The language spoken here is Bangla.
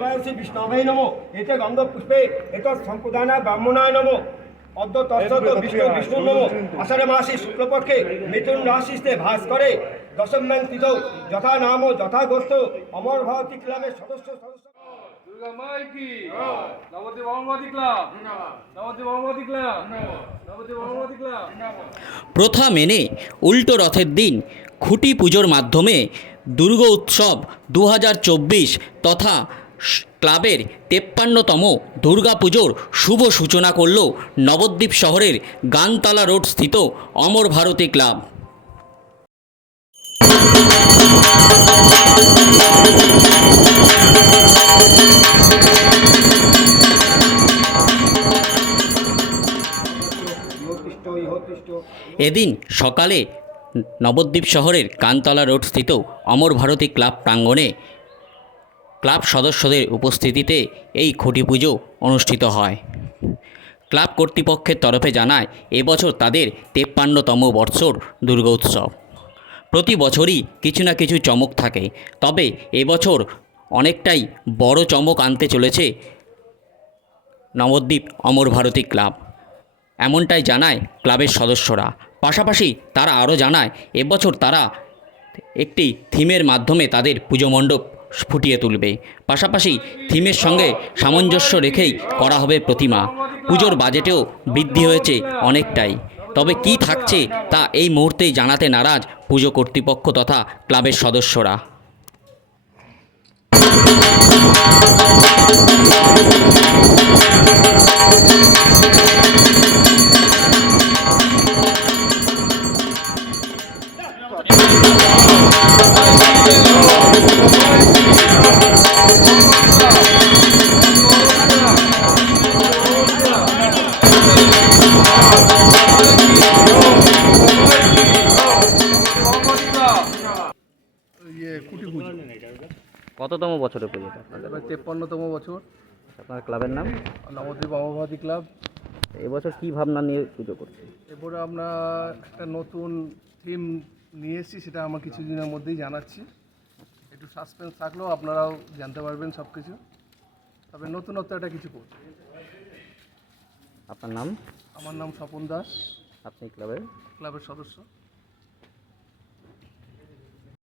দেবায়সী বিষ্ণবাই নম। এতে গন্ধ পুষ্পে এত সম্প্রদানা ব্রাহ্মণায় নম। অদ্য তৎসত বিষ্ণু বিষ্ণু নম। আষাঢ় মাসে শুক্লপক্ষে মিথুন রাশিস্তে ভাস করে। দশম দশম্যাং তিথ। যথা নাম যথা গোস্ত অমর ভারতী ক্লাবের সদস্য সদস্য। প্রথা মেনে উল্টো রথের দিন খুঁটি পুজোর মাধ্যমে দুর্গ উৎসব দু হাজার চব্বিশ তথা ক্লাবের তেপ্পান্নতম দুর্গাপুজোর শুভ সূচনা করল নবদ্বীপ শহরের গানতলা রোড স্থিত অমর ভারতী ক্লাব। এদিন সকালে নবদ্বীপ শহরের কানতলা রোড স্থিত অমর ভারতী ক্লাব প্রাঙ্গণে ক্লাব সদস্যদের উপস্থিতিতে এই খুঁটি পুজো অনুষ্ঠিত হয়। ক্লাব কর্তৃপক্ষের তরফে জানায়, এবছর তাদের তেপ্পান্নতম বৎসর দুর্গোৎসব। প্রতি বছরই কিছু না কিছু চমক থাকে, তবে এবছর অনেকটাই বড় চমক আনতে চলেছে নবদ্বীপ অমর ভারতী ক্লাব। এমনটাই জানায় ক্লাবের সদস্যরা। পাশাপাশি তারা আরও জানায়, এবছর তারা একটি থিমের মাধ্যমে তাদের পুজো মণ্ডপ ফুটিয়ে তুলবে। পাশাপাশি থিমের সঙ্গে সামঞ্জস্য রেখেই করা হবে প্রতিমা। পুজোর বাজেটেও বৃদ্ধি হয়েছে অনেকটাই। তবে কি থাকছে তা এই মুহূর্তেই জানাতে নারাজ পুজো কর্তৃপক্ষ তথা ক্লাবের সদস্যরা। কুটি পুজো কততম বছরে পুজোটা আপনাদের তেপ্পান্নতম বছর। আপনার ক্লাবের নাম? নবদ্বীপ অমরভারতী ক্লাব। এবছর কী ভাবনা নিয়ে পুজো করছে এরপরে আমরা একটা নতুন থিম নিয়ে এসেছি সেটা আমার কিছুদিনের মধ্যেই জানাচ্ছি। একটু সাসপেন্স থাকলেও আপনারাও জানতে পারবেন সব কিছু তবে নতুনত্ব একটা কিছু করছে আপনার নাম? আমার নাম স্বপন দাস। আপনি ক্লাবের? ক্লাবের সদস্য।